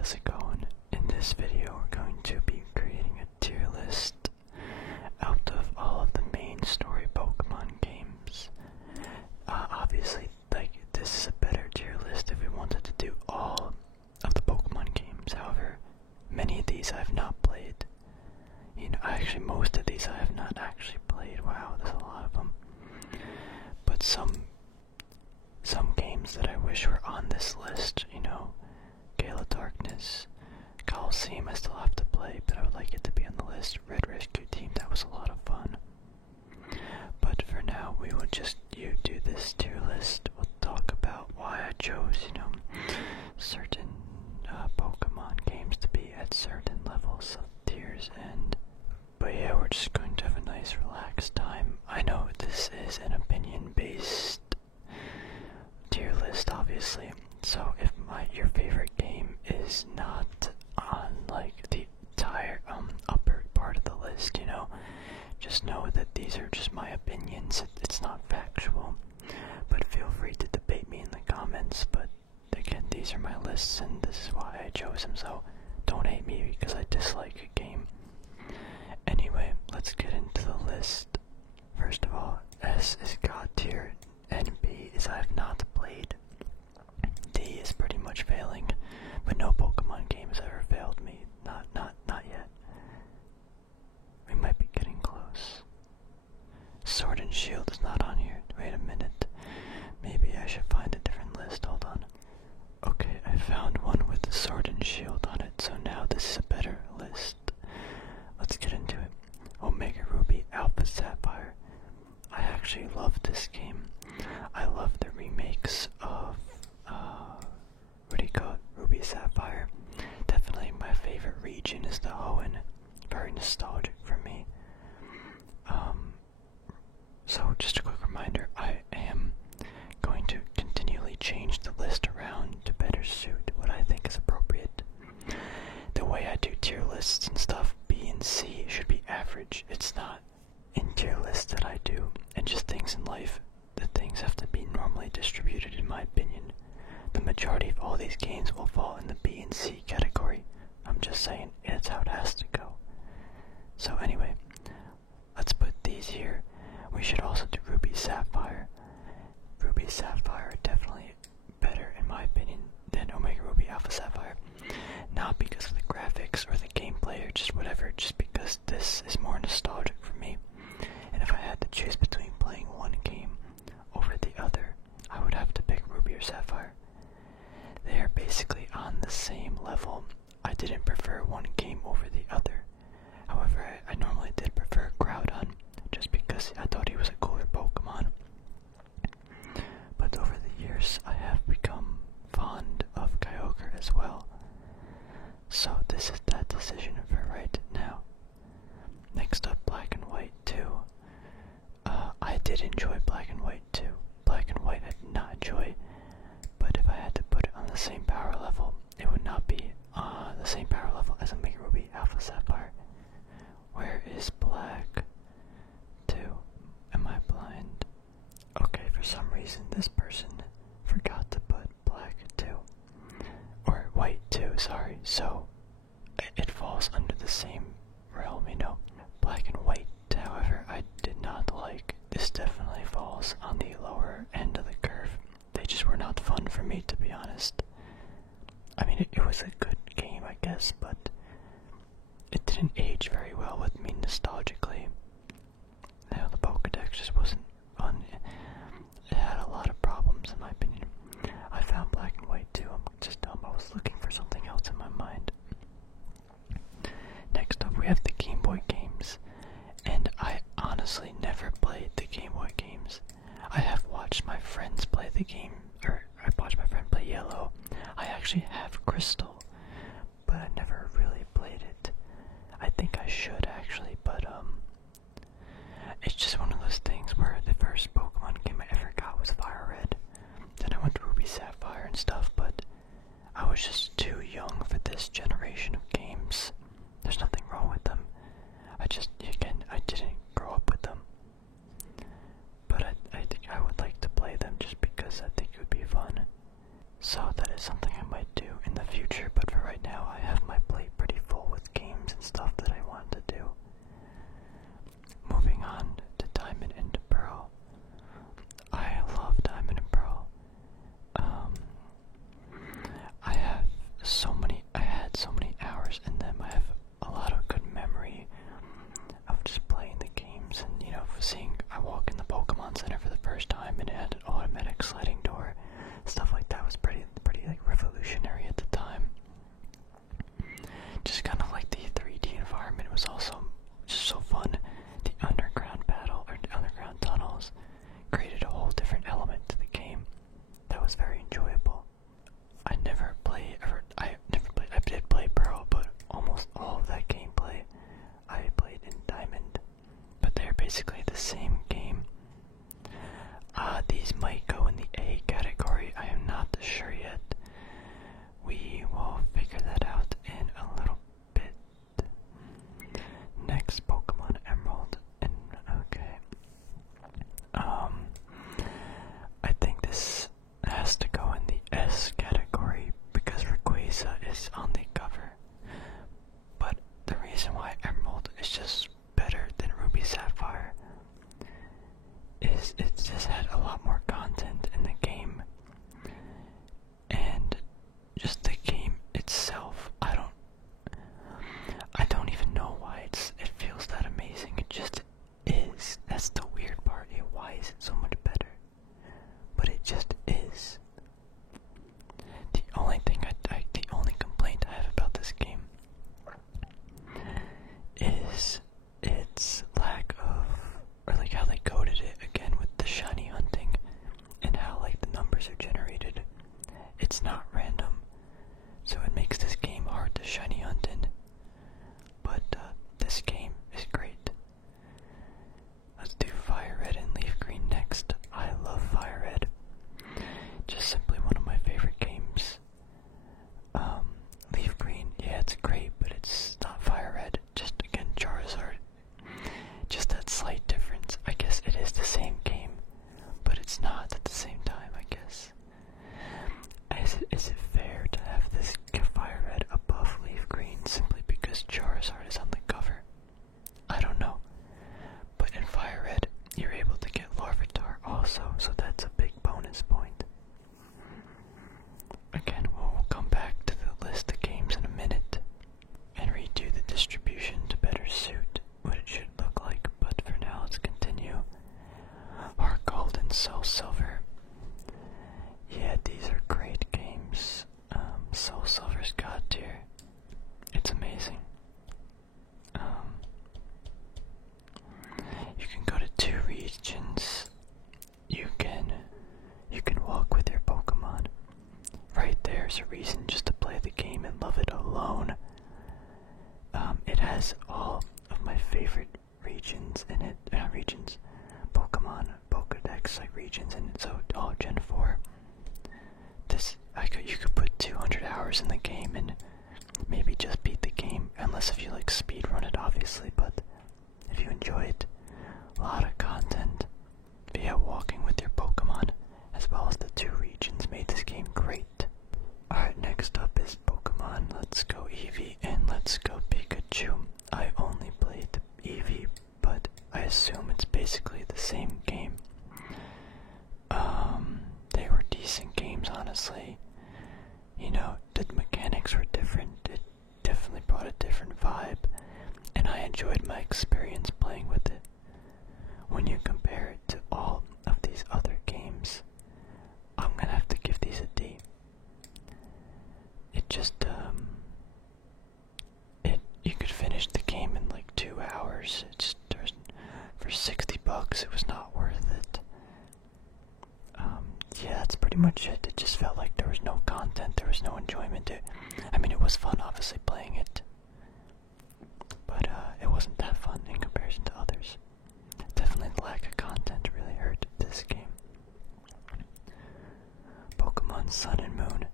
how's it going? In this video we're going to be creating a tier list out of all of the main story Pokemon games. Obviously, this is a better tier list if we wanted to do all of the Pokemon games. However, many of these I have not played. Actually most of these I have not actually played. Wow, there's a lot of them. But some games that I wish were on this list, Gale of Darkness, Coliseum I still have to play, but I would like it to be on the list. Red Rescue Team, that was a lot of fun. But for now, we will just do this tier list. We'll talk about why I chose, certain Pokemon games to be at certain levels of tiers, but yeah, we're just going to have a nice relaxed time. I know this is an opinion-based tier list, obviously, so if your favorite game is not on the entire upper part of the list, just know that these are just my opinions. It's not factual, but feel free to debate me in the comments. But again, these are my lists and this is why I chose them, so don't hate me because I dislike a game. Anyway, let's get into the list. First of all, S is God tier, and B is I have not played. D is pretty much failing, but no Pokemon game has ever failed me. Not yet. We might be getting close. Sword and Shield is not on here. Wait a minute. Maybe I should find a different list. Hold on. Okay, I found one with the Sword and Shield on it, so now this is a better list. Let's get into it. Omega Ruby, Alpha Sapphire. I actually love this game. I love the remakes of, Ruby Sapphire. Definitely my favorite region is the Hoenn. Very nostalgic for me. So just a quick reminder, I am going to continually change the list around to better suit what I think is appropriate. The way I do tier lists and stuff, B and C should be average. It's not in tier lists that I do, and just things in life, the things have to be normally distributed in my opinion. The majority of all these games will fall in the B and C category. I'm just saying, it's how it has to go. So anyway, let's put these here. We should also do Ruby Sapphire. Ruby Sapphire definitely better in my opinion than Omega Ruby Alpha Sapphire. Not because of the graphics or the gameplay or just whatever, just because this is more nostalgic for me. And if I had to choose between playing one game over the other, I would have to pick Ruby or Sapphire. They are basically on the same level. I didn't prefer one game over the other. However, I normally did prefer Groudon, just because I thought he was a cooler Pokemon. But over the years, I have become fond of Kyogre as well. So this is that decision for right now. Next up, Black and White 2. I did enjoy Black and White 2. Black and White I did not enjoy, but if I had to put it on the same power level, it would not be the same power level as Omega Ruby Alpha Sapphire. Where is Black 2? Am I blind? Okay, for some reason this person forgot to put Black 2. Or White 2, sorry. So, it falls under the same realm, Black and White, however, I did not like. This definitely falls on the lower end of the curve. They just were not fun for me, to be honest. I mean, it was a good game, I guess, but it didn't age very well with me nostalgically. The Pokedex just wasn't fun. It had a lot of problems, in my opinion. I found Black and White too. I'm just dumb. I was looking for something else in my mind. Next up, we have the Game Boy games. And I honestly never played the Game Boy games. I have watched my friends play the game, or I watched my friend play Yellow. I actually have Crystal, but I never really played it. I think I should actually, but it's just one of those things where the first Pokemon game I ever got was Fire Red. Then I went to Ruby Sapphire and stuff, but I was just too young for this generation of games. There's nothing wrong with them. I didn't grow up with them. But I think I would like to play them just because I think it would be fun. So that is something I might do in the future, but for right now I had so many hours in them. I have a lot of good memory of just playing the games, and you know, I walk in the Pokemon Center for the first time and it had an automatic sliding door. Stuff like that was pretty like revolutionary at the time. Just kind of like the 3D environment was also just so fun. The underground tunnels created a whole different element to the game that was very enjoyable. I did play Pearl, but almost all of that gameplay I played in Diamond. But they're basically the same game. These might go in the A category. I am not sure yet. We will figure that out in a little bit. Next, Pokemon Emerald. And okay. I think this has to go in the S category because Rayquaza is on the cover. But the reason why Emerald is just better than Ruby Sapphire is it just had a lot more content in the game. And just the game itself, I don't even know why it feels that amazing. It just is. That's the weird part. Why is it so much better? But it just is. The only complaint I have about this game is its lack of, or like how they coded it again with the shiny hunting and how like the numbers are generated. It's not random, so it makes this game hard to shiny hunt in. But this game is great. Let's do Fire Red and Leaf Green next. I love Fire Red. Just simply one of my favorite games. Leaf Green, yeah, it's great, but it's not Fire Red. Just again, Charizard. Just that slight difference. I guess it is the same game, but it's not at the same time, I guess. Is it fair to have this Fire Red above Leaf Green simply because Charizard is on the cover? I don't know. But in Fire Red, you're able to get Larvitar also, so that's a big bonus point. Again, we'll come back to the list of games in a minute and redo the distribution to better suit what it should look like, but for now let's continue. Heart Gold and Soul Silver. Yeah, these are great games. Soul Silver's God tier. It's amazing. You can go to 2 regions. You can walk with your Pokemon. Right there's a reason just to play the game and love it alone. It has all of my favorite regions in it. Pokemon, Pokedex, like regions in it. So all Gen 4. You could put 200 hours in the game and maybe just beat the game, unless if you like speedrun it, obviously. But if you enjoy it, a lot of content via walking with your Pokemon, as well as the 2 regions, made this game great. Alright, next up is Pokemon Let's Go Eevee and Let's Go Pikachu. I only played Eevee, but I assume it's basically the same game. They were decent games, honestly. You know, the mechanics were different. It definitely brought a different vibe, and I enjoyed my experience playing with it. When you compare it to all of these other games, I'm gonna have to give these a D. It just, you could finish the game in like 2 hours. For $60, it was not worth it. Yeah, that's pretty much it. It just felt like there was no content, there was no enjoyment. I mean, it was fun, obviously, playing it, but it wasn't that fun in comparison to others. Definitely the lack of content really hurt this game. Pokemon Sun and Moon.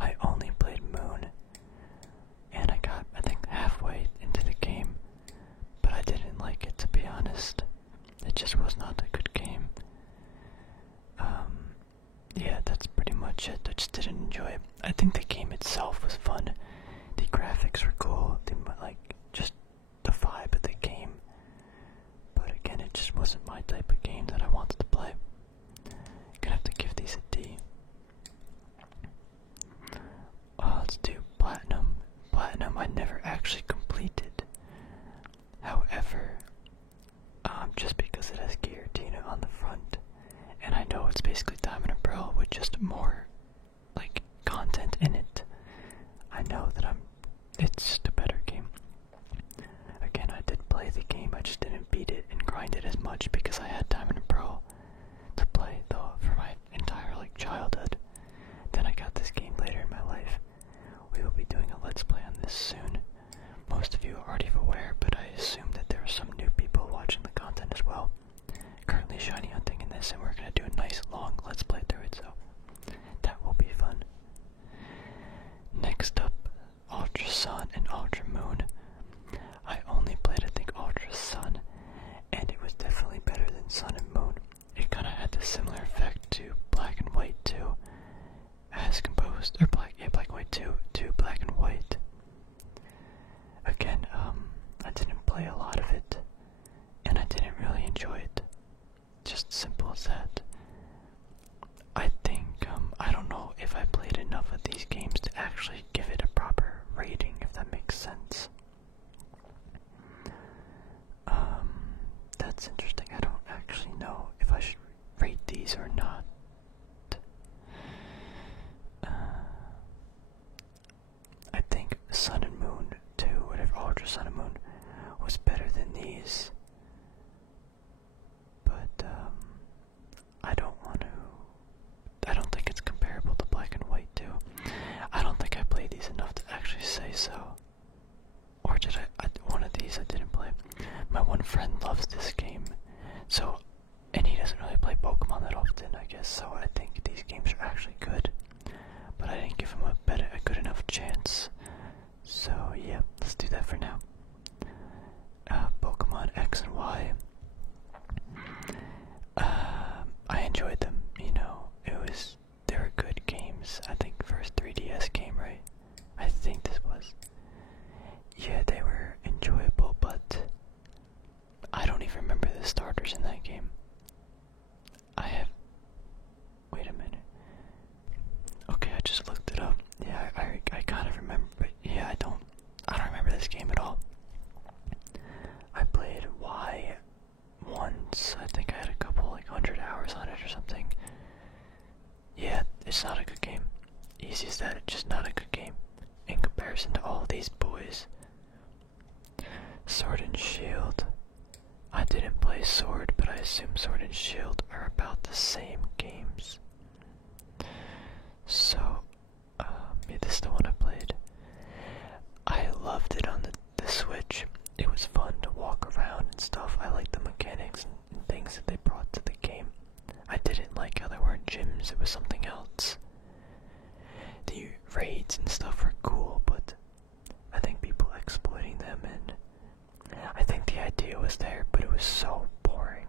I only played Moon, and I got, I think, halfway into the game, but I didn't like it, to be honest. It just was not a good game. Yeah, that's pretty much it. I just didn't enjoy it. I think the game itself was fun. The graphics were cool. Just the vibe of the game. But again, it just wasn't my type of game that I wanted to play. Gonna have to give these a D. Platinum. Platinum I never actually completed. However, just because it has Giratina on the front, and I know it's basically Diamond and Pearl with just more, like, content in it, I know that it's just a better game. Again, I did play the game, I just didn't beat it and grind it as much because I had Diamond and Pearl to play, though, for my entire, like, childhood. Then I got this game later in my life. We will be doing a Let's Play on this soon. Most of you are already aware, but I assume that there are some new people watching the content as well. Currently shiny hunting in this, and we're going to do a nice long Let's Play through it, so that will be fun. Next up, Ultra Sun and Ultra Moon. I only played, I think, Ultra Sun, and it was definitely better than Sun and Moon. It kind of had the similar effect to Black and White 2, as composed, or Black and White 2 to Black and White. Again, I didn't play a lot of it, and I didn't really enjoy it. Just simple as that. I think, I don't know if I played enough of these games to actually give it a proper rating, if that makes sense. That's interesting. I don't actually know if I should rate these or not. I think Sun and Moon 2, whatever, Ultra Sun and Moon, was better than these. But, I don't think it's comparable to Black and White 2. I don't think I played these enough to actually say so. Or did I? One of these I didn't play. My one friend loves this game, so, and he doesn't really play Pokemon that often, I guess, so I think these games are actually good. But I didn't give him a good enough chance. So yeah, let's do that for now. Pokemon X and Y. I enjoyed them, you know. They were good games. I think first 3DS game, right? I think this was. Yeah, they were enjoyable, but I don't even remember the starters in that game. Wait a minute. Okay, I just looked it up. Yeah, I kind of remember, but yeah, I don't remember this game at all. I played Y once. I think I had a couple, like, 100 hours on it or something. Yeah, it's not a good game. Easy as that, it's just not a good game in comparison to all these boys. Sword and Shield. I didn't play Sword, but I assume Sword and Shield are about the same games. So, yeah, this is the one I played. I loved it on the Switch. It was fun to walk around and stuff. I liked the mechanics and things that they brought to the game. I didn't like how there weren't gyms, it was something else. The raids and stuff were cool, but I think people exploiting them, and I think the idea was there, but it was so boring.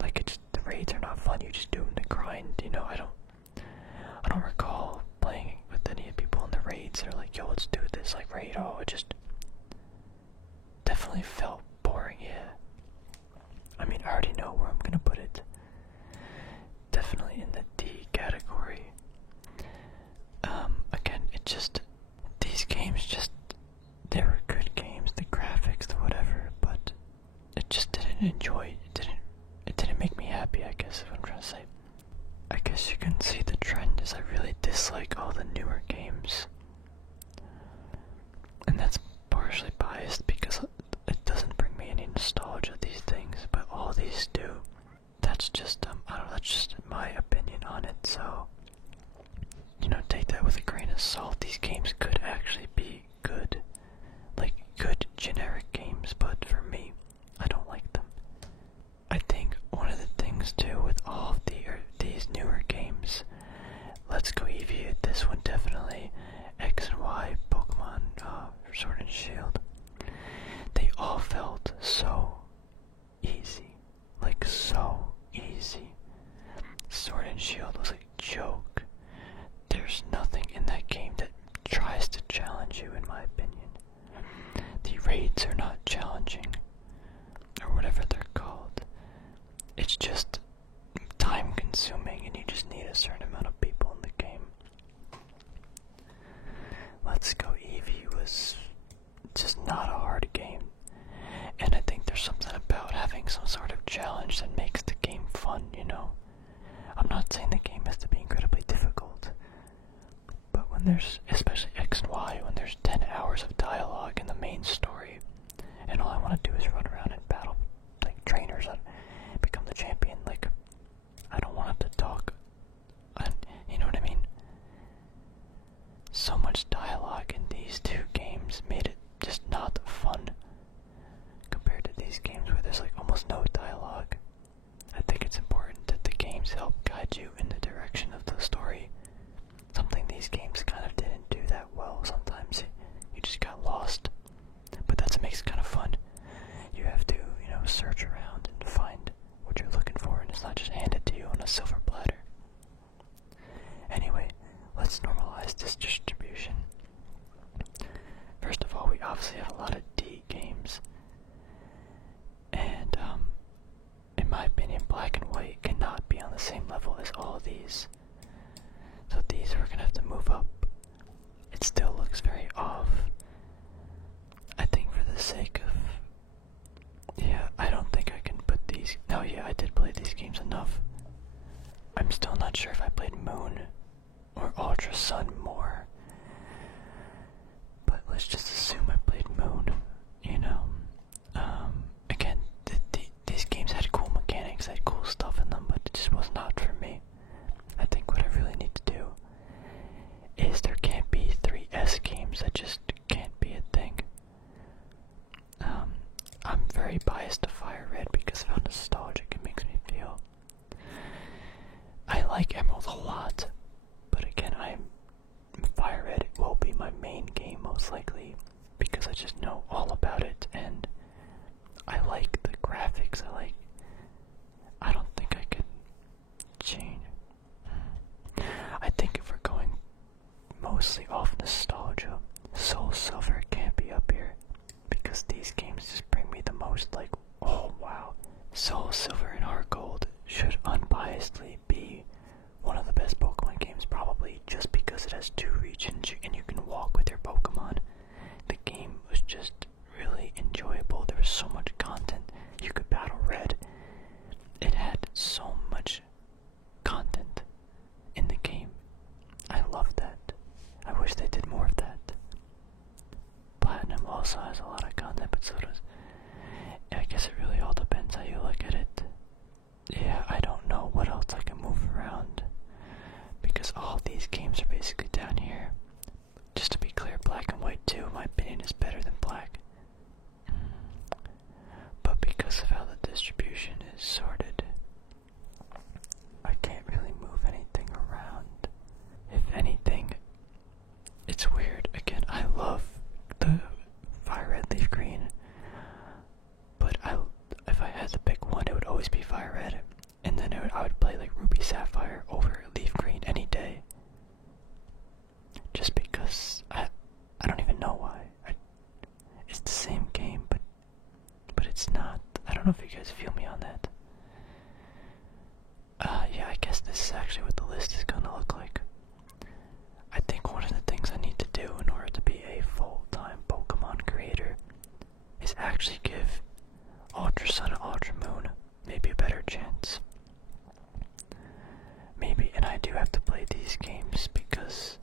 Like, the raids are not fun, you just do them to grind, you know. I don't recall playing with any of the people in the raids that are like, yo, let's do this, like, raid. Oh, it just definitely felt boring, yeah. I mean, I already know where I'm gonna put it. Definitely in the D category. Again, these games they were good games, the graphics, the whatever, but it just it didn't make me happy, I guess, is what I'm trying to say. I guess you can see the trend is I really dislike all the newer games. And that's partially biased because it doesn't bring me any nostalgia, these things, but all these do. That's just, I don't know, that's just my opinion on it, so, you know, take that with a grain of salt. These games could actually be good, like, good generic games, but for me, I don't like them. I think one of the things, too, with all of these newer games, Let's Go Eevee, this one definitely, X and Y, Pokemon, Sword and Shield, they all felt so easy, like, so easy. Sword and Shield was a joke. There's nothing in that game that tries to challenge you, in my opinion. The raids are not challenging, or whatever they're called. It's just time consuming, and you just need a certain amount of people in the game. also has a lot of content, but so does. I guess it really all depends how you look at it. Yeah, I don't know what else I can move around, because all these games are basically down here. Just to be clear, Black and White 2, in my opinion, is better than Black. But because of how the distribution is sorted, I can't really move anything around. If anything, it's weird. Again, I love the Fire Red Leaf Green, but if I had to pick one, it would always be Fire Red, and then I would play like Ruby Sapphire over Leaf Green any day. Just because I don't even know why. It's the same game, but it's not. I don't know if you guys feel me on that. Yeah, I guess this is actually what the list is gonna look like. I think one of the things I need to do in order to be a full-time Pokemon creator is actually give Ultra Sun and Ultra Moon maybe a better chance. Maybe, and I do have to play these games because,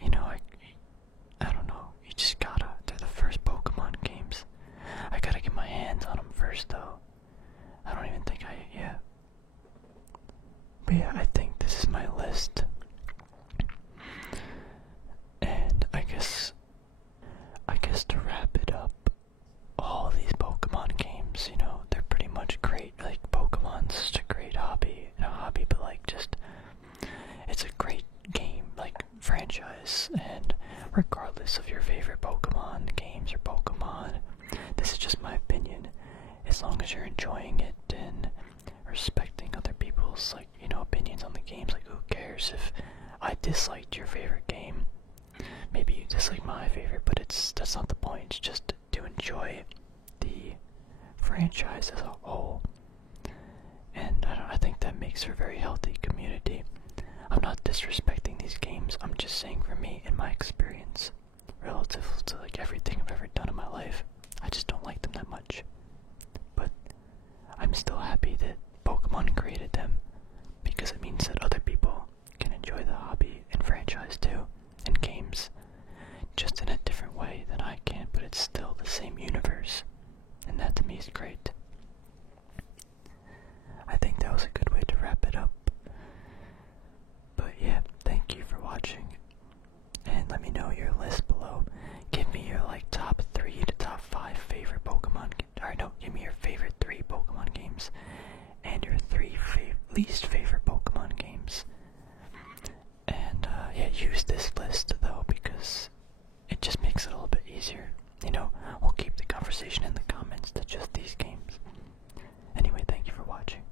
you know, I don't know, you just gotta, they're the first Pokemon games. I gotta get my hands on them first though. I don't even think yeah. But yeah, I think this is my list. And I guess to wrap it up, all these Pokemon games, you know, they're pretty much great. Like, Pokemon's such a great hobby, but like, just, it's a great game, like, franchise, and regardless of your favorite Pokemon games or Pokemon, this is just my opinion. As long as you're enjoying it and respecting other people's, like, you know, opinions on the games, like, who cares if I disliked your favorite game? Maybe you dislike my favorite, but that's not the point. It's just to enjoy the franchise as a whole. And I think that makes for a very healthy community. I'm not disrespecting these games. I'm just saying, for me, in my experience, relative to like everything I've ever done in my life, I just don't like them that much. But I'm still happy that Pokemon created them, because it means that other people can enjoy the hobby and franchise too, and games, just in a different way than I can, but it's still the same universe, and that to me is great. I think that was a good way to wrap it up. But yeah, thank you for watching, and let me know your list below. Give me your like top 3 to top 5 favorite Pokemon, give me your favorite 3 Pokemon games, and your 3 least favorite Pokemon games. And yeah, use this list though, because it just makes it a little bit easier. You know, we'll keep the conversation in the comments to just these games. Anyway, thank you for watching.